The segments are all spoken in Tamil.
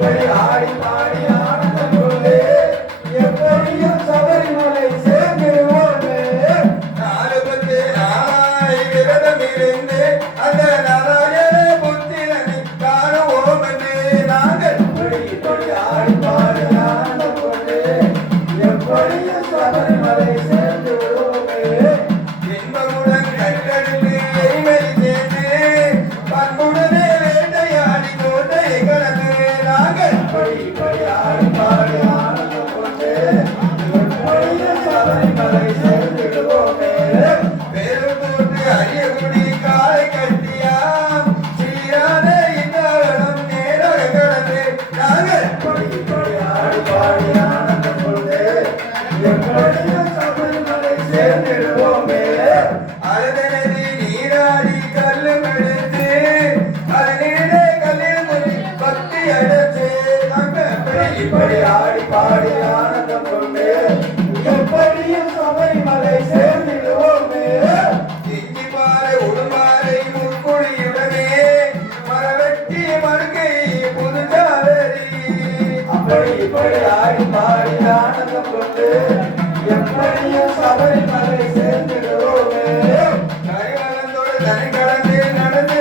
அடிக்கடி ஆடி பாடிய கடந்து நடந்து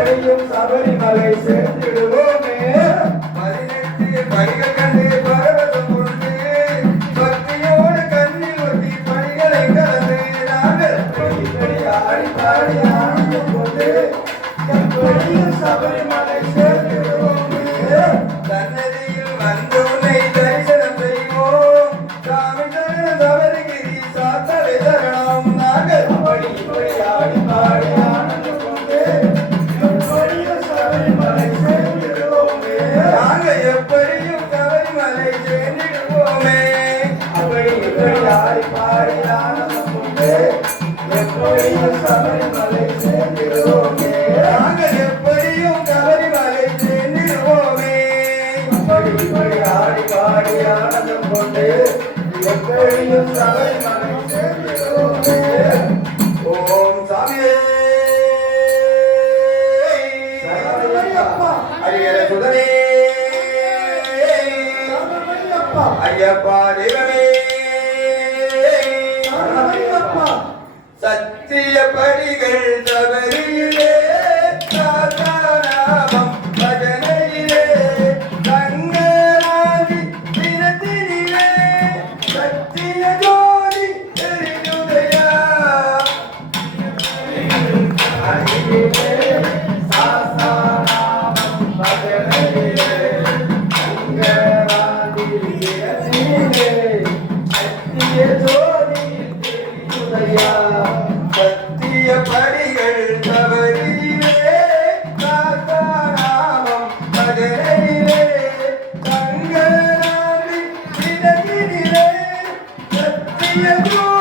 தெரியும் சபரிமலை எப்படியும் சபரிமலை Yeah.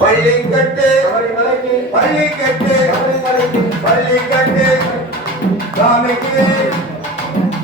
பள்ளி கட்டு பள்ளி கட்டு பள்ளி கட்டு. ஐயப்போ